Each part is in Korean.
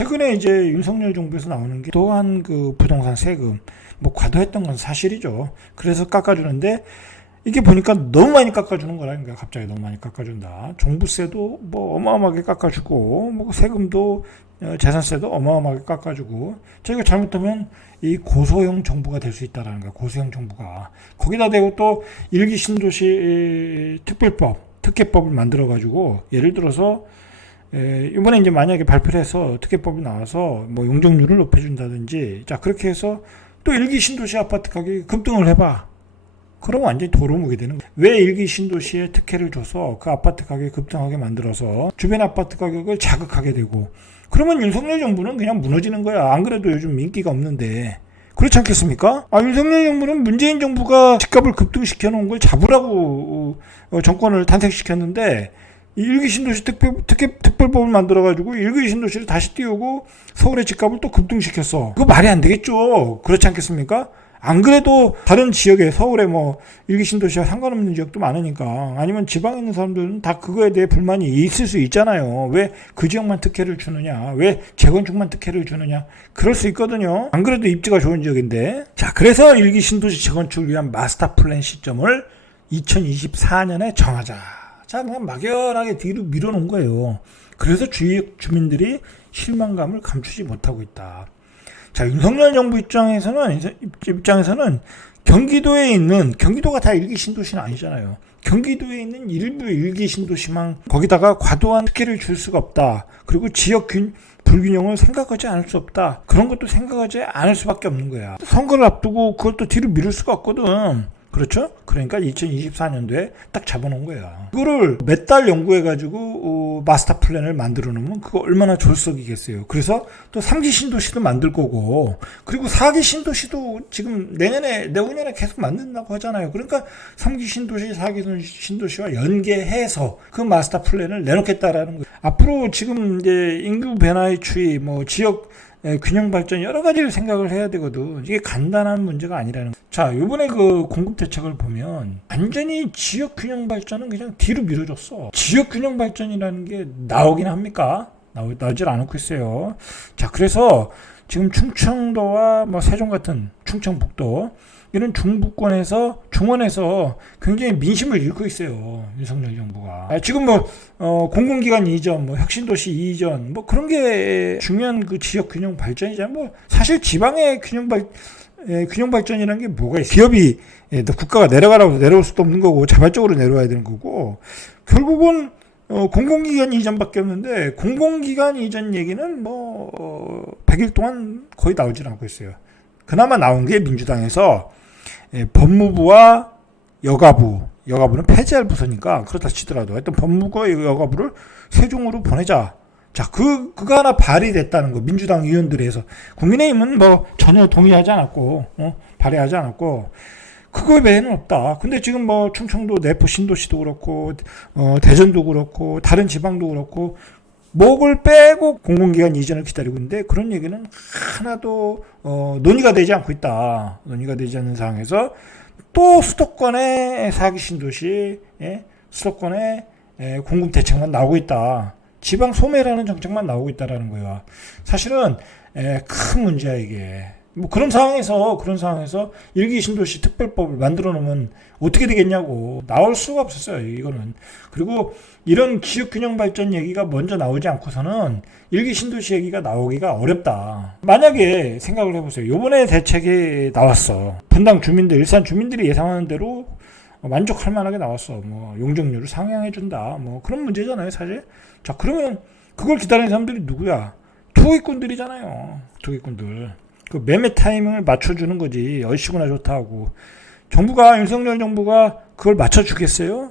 최근에 이제 윤석열 정부에서 나오는 게 또한 그 부동산 세금 뭐 과도했던 건 사실이죠. 그래서 깎아주는데 이게 보니까 너무 많이 깎아주는 거라니까. 갑자기 너무 많이 깎아준다. 종부세도 뭐 어마어마하게 깎아주고 뭐 세금도 재산세도 어마어마하게 깎아주고, 저희가 잘못하면 이 고소형 정부가 될 수 있다라는 거야. 고소형 정부가 거기다 대고 또 일기 신도시 특별법 특혜법을 만들어 가지고, 예를 들어서 이번에 이제 만약에 발표를 해서 특혜법이 나와서 뭐 용적률을 높여준다든지, 자 그렇게 해서 또 일기 신도시 아파트 가격이 급등을 해봐. 그럼 완전히 도루묵이 되는 거예요. 왜 일기 신도시에 특혜를 줘서 그 아파트 가격이 급등하게 만들어서 주변 아파트 가격을 자극하게 되고, 그러면 윤석열 정부는 그냥 무너지는 거야. 안 그래도 요즘 인기가 없는데. 그렇지 않겠습니까? 윤석열 정부는 문재인 정부가 집값을 급등시켜 놓은 걸 잡으라고 정권을 탄생시켰는데, 이 일기 신도시 특별법을 만들어가지고 일기 신도시를 다시 띄우고 서울의 집값을 또 급등시켰어. 그거 말이 안 되겠죠. 그렇지 않겠습니까? 안 그래도 다른 지역에, 서울에 뭐 일기 신도시와 상관없는 지역도 많으니까, 아니면 지방에 있는 사람들은 다 그거에 대해 불만이 있을 수 있잖아요. 왜 그 지역만 특혜를 주느냐, 왜 재건축만 특혜를 주느냐, 그럴 수 있거든요. 안 그래도 입지가 좋은 지역인데. 자, 그래서 일기 신도시 재건축을 위한 마스터 플랜 시점을 2024년에 정하자. 자, 그냥 막연하게 뒤로 밀어놓은 거예요. 그래서 주위 주민들이 실망감을 감추지 못하고 있다. 자, 윤석열 정부 입장에서는 경기도에 있는, 경기도가 다 일기 신도시는 아니잖아요. 경기도에 있는 일부 일기 신도시만 거기다가 과도한 특혜를 줄 수가 없다. 그리고 지역 불균형을 생각하지 않을 수 없다. 그런 것도 생각하지 않을 수밖에 없는 거야. 선거를 앞두고 그것도 뒤로 미룰 수가 없거든. 그렇죠? 그러니까 2024년도에 딱 잡아놓은 거야. 그거를 몇 달 연구해가지고 마스터 플랜을 만들어 놓으면 그거 얼마나 졸속이겠어요. 그래서 또 3기 신도시도 만들 거고, 그리고 4기 신도시도 지금 내후년에 계속 만든다고 하잖아요. 그러니까 3기 신도시, 4기 신도시와 연계해서 그 마스터 플랜을 내놓겠다라는 거예요. 앞으로 지금 이제 인구 변화의 추이, 뭐 지역 균형 발전, 여러 가지를 생각을 해야 되거든. 이게 간단한 문제가 아니라는 거예요. 자, 요번에 그 공급 대책을 보면 완전히 지역 균형 발전은 그냥 뒤로 미뤄졌어. 지역 균형 발전이라는 게 나오긴 합니까? 나오질 않고 있어요. 자, 그래서 지금 충청도와 뭐 세종 같은 충청북도, 이런 중원에서 굉장히 민심을 잃고 있어요. 윤석열 정부가. 지금 뭐 공공기관 이전, 뭐 혁신도시 이전, 뭐 그런 게 중요한 그 지역 균형 발전이잖아요. 뭐 사실 지방의 균형 발전이라는 게 뭐가 있어요? 기업이 국가가 내려가라고 내려올 수도 없는 거고, 자발적으로 내려와야 되는 거고, 결국은 공공기관 이전밖에 없는데, 공공기관 이전 얘기는 뭐 100일 동안 거의 나오질 않고 있어요. 그나마 나온 게 민주당에서 법무부와 여가부는 폐지할 부서니까 그렇다 치더라도 하여튼 법무부와 여가부를 세종으로 보내자. 자, 그거 하나 발의됐다는 거. 민주당 의원들이 해서. 국민의힘은 뭐 전혀 동의하지 않았고, 발의하지 않았고, 그거 외에는 없다. 근데 지금 뭐 충청도 내포 신도시도 그렇고, 대전도 그렇고, 다른 지방도 그렇고, 목을 빼고 공공기관 이전을 기다리고 있는데, 그런 얘기는 하나도 논의가 되지 않고 있다. 논의가 되지 않는 상황에서 또 수도권의 4기 신도시, 수도권의 공급 대책만 나오고 있다. 지방 소멸하는 정책만 나오고 있다라는 거야. 사실은 큰 문제야 이게. 뭐 그런 상황에서 일기 신도시 특별법을 만들어 놓으면 어떻게 되겠냐고. 나올 수가 없었어요, 이거는. 그리고 이런 지역 균형 발전 얘기가 먼저 나오지 않고서는 일기 신도시 얘기가 나오기가 어렵다. 만약에 생각을 해보세요. 요번에 대책이 나왔어. 분당 주민들, 일산 주민들이 예상하는 대로 만족할 만하게 나왔어. 뭐 용적률을 상향해준다. 뭐 그런 문제잖아요, 사실. 자, 그러면 그걸 기다리는 사람들이 누구야? 투기꾼들이잖아요. 투기꾼들. 그 매매 타이밍을 맞춰주는 거지. 얼씨구나 좋다 하고. 윤석열 정부가 그걸 맞춰주겠어요?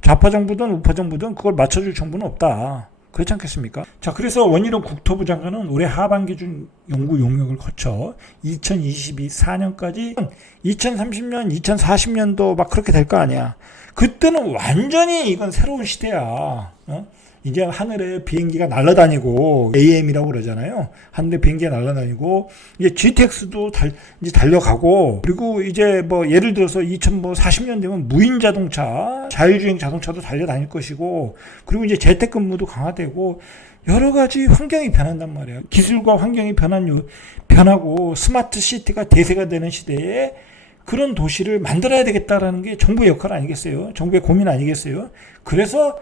좌파 정부든 우파 정부든 그걸 맞춰줄 정부는 없다. 그렇지 않겠습니까? 자, 그래서 원희룡 국토부 장관은 올해 하반기 중 연구 용역을 거쳐 2024년까지 2030년, 2040년도 막 그렇게 될 거 아니야. 그때는 완전히 이건 새로운 시대야. 이제 하늘에 비행기가 날아다니고 AM이라고 그러잖아요. 하늘에 비행기가 날아다니고 이제 GTX도 이제 달려가고 그리고 이제 뭐 예를 들어서 2040년 되면 무인 자동차, 자율주행 자동차도 달려다닐 것이고 그리고 이제 재택근무도 강화되고 여러 가지 환경이 변한단 말이에요. 기술과 환경이 변하고 스마트 시티가 대세가 되는 시대에 그런 도시를 만들어야 되겠다라는 게 정부의 역할 아니겠어요? 정부의 고민 아니겠어요? 그래서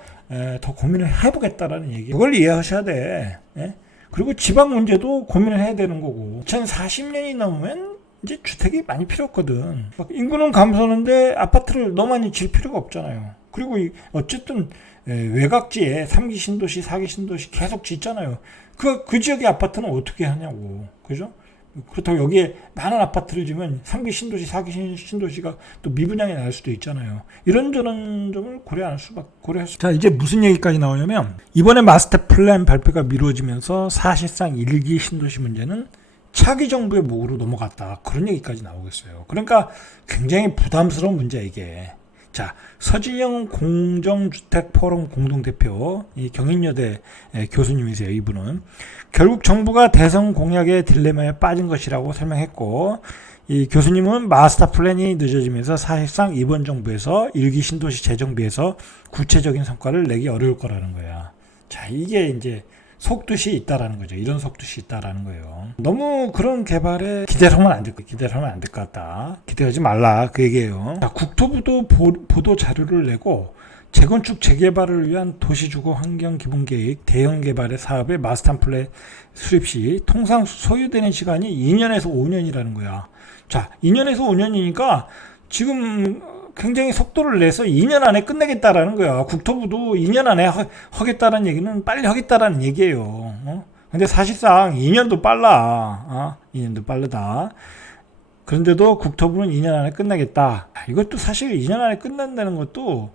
더 고민을 해보겠다라는 얘기. 그걸 이해하셔야 돼. 예? 그리고 지방 문제도 고민을 해야 되는 거고. 2040년이 넘으면 이제 주택이 많이 필요 없거든. 인구는 감소하는데 아파트를 너무 많이 질 필요가 없잖아요. 그리고 어쨌든 외곽지에 3기 신도시, 4기 신도시 계속 짓잖아요. 그 지역의 아파트는 어떻게 하냐고. 그죠? 그렇다고 여기에 많은 아파트를 지면 3기 신도시, 4기 신도시가 또 미분양이 날 수도 있잖아요. 이런저런 점을 고려할 수밖에. 자, 이제 무슨 얘기까지 나오냐면 이번에 마스터 플랜 발표가 미뤄지면서 사실상 1기 신도시 문제는 차기 정부의 목으로 넘어갔다. 그런 얘기까지 나오겠어요. 그러니까 굉장히 부담스러운 문제야 이게. 자, 서진영 공정주택포럼 공동대표, 이 경인여대 교수님이세요. 이분은 결국 정부가 대선 공약의 딜레마에 빠진 것이라고 설명했고, 이 교수님은 마스터 플랜이 늦어지면서 사실상 이번 정부에서 1기 신도시 재정비에서 구체적인 성과를 내기 어려울 거라는 거야. 자, 이게 이제 속뜻이 있다라는 거죠. 이런 속뜻이 있다라는 거예요. 너무 그런 개발에 기대를 하면 안 될 것 같다. 기대하지 말라. 그 얘기예요. 자, 국토부도 보도 자료를 내고 재건축 재개발을 위한 도시주거 환경 기본 계획 대형 개발의 사업의 마스터 플랜 수립 시 통상 소요되는 시간이 2년에서 5년이라는 거야. 자, 2년에서 5년이니까 지금 굉장히 속도를 내서 2년 안에 끝내겠다라는 거야. 국토부도 2년 안에 하겠다는 얘기는 빨리 하겠다라는 얘기예요. 근데 사실상 2년도 빨라. 2년도 빠르다. 그런데도 국토부는 2년 안에 끝내겠다. 이것도 사실 2년 안에 끝난다는 것도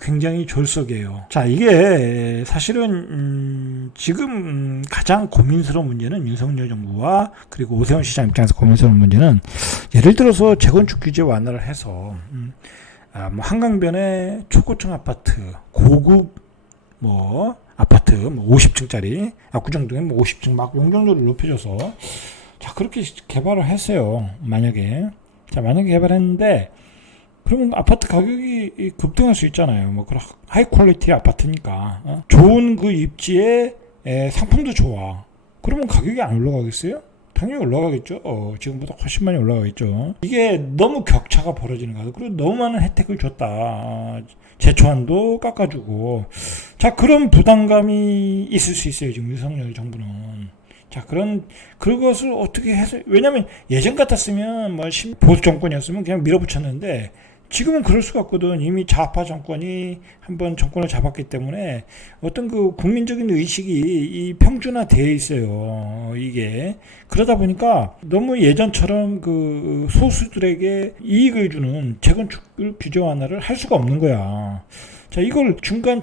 굉장히 졸속이에요. 자, 이게 사실은 지금 가장 고민스러운 문제는 윤석열 정부와 그리고 오세훈 시장 입장에서 고민스러운 문제는 예를 들어서 재건축 규제 완화를 해서 뭐 한강변에 초고층 아파트, 고급 아파트 50층짜리 압구정동에 50층 막 용적률을 높여줘서 자, 그렇게 개발을 했어요. 만약에 개발했는데 그러면 아파트 가격이 급등할 수 있잖아요. 뭐 그런 하이 퀄리티 아파트니까 좋은 그 입지에 상품도 좋아. 그러면 가격이 안 올라가겠어요? 당연히 올라가겠죠. 지금보다 훨씬 많이 올라가겠죠. 이게 너무 격차가 벌어지는 거야. 그리고 너무 많은 혜택을 줬다. 제초안도 깎아주고. 자, 그런 부담감이 있을 수 있어요. 지금 윤석열 정부는. 자, 그것을 어떻게 해서, 왜냐면 예전 같았으면 보수 정권이었으면 그냥 밀어붙였는데 지금은 그럴 수가 없거든. 이미 좌파 정권이 한번 정권을 잡았기 때문에 어떤 그 국민적인 의식이 이 평준화되어 있어요. 이게. 그러다 보니까 너무 예전처럼 그 소수들에게 이익을 주는 재건축 규제 완화를 할 수가 없는 거야. 자, 이걸 중간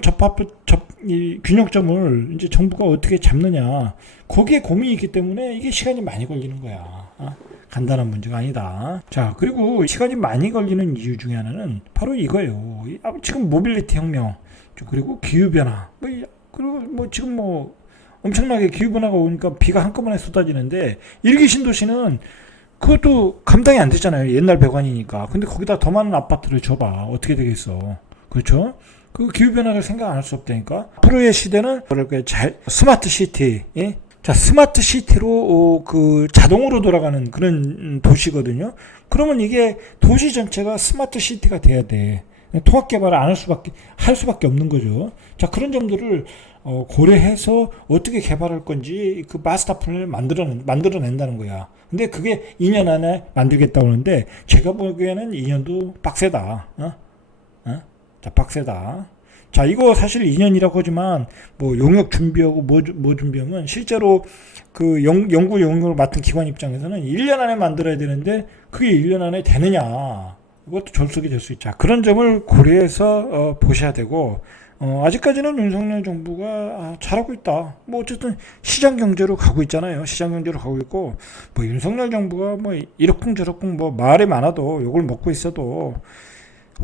이 균형점을 이제 정부가 어떻게 잡느냐. 거기에 고민이 있기 때문에 이게 시간이 많이 걸리는 거야. 간단한 문제가 아니다. 자, 그리고 시간이 많이 걸리는 이유 중에 하나는 바로 이거예요. 지금 모빌리티 혁명, 그리고 기후변화, 그리고 지금 엄청나게 기후변화가 오니까 비가 한꺼번에 쏟아지는데 1기 신도시는 그것도 감당이 안 되잖아요. 옛날 배관이니까. 근데 거기다 더 많은 아파트를 줘봐. 어떻게 되겠어. 그렇죠? 그 기후변화를 생각 안 할 수 없다니까. 앞으로의 시대는 스마트 시티, 예? 자, 스마트 시티로 그 자동으로 돌아가는 그런 도시거든요. 그러면 이게 도시 전체가 스마트 시티가 돼야 돼. 통합 개발을 안 할 수밖에 없는 거죠. 자, 그런 점들을 고려해서 어떻게 개발할 건지 그 마스터 플랜을 만들어낸다는 거야. 근데 그게 2년 안에 만들겠다고 하는데 제가 보기에는 2년도 빡세다. 자, 빡세다. 자, 이거 사실 2년이라고 하지만 용역 준비하고 뭐 준비하면 실제로 그 연구 용역을 맡은 기관 입장에서는 1년 안에 만들어야 되는데 그게 1년 안에 되느냐. 이것도 졸속이 될 수 있죠. 그런 점을 고려해서 보셔야 되고 아직까지는 윤석열 정부가 잘하고 있다. 어쨌든 시장 경제로 가고 있잖아요. 시장 경제로 가고 있고 윤석열 정부가 이러쿵저러쿵 말이 많아도 욕을 먹고 있어도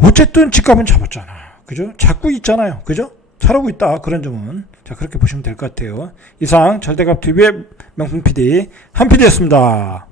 어쨌든 집값은 잡았잖아. 그죠? 잡고 있잖아요. 그죠? 잘하고 있다. 그런 점은. 자, 그렇게 보시면 될 것 같아요. 이상 절대값TV의 명품 PD 한 PD였습니다.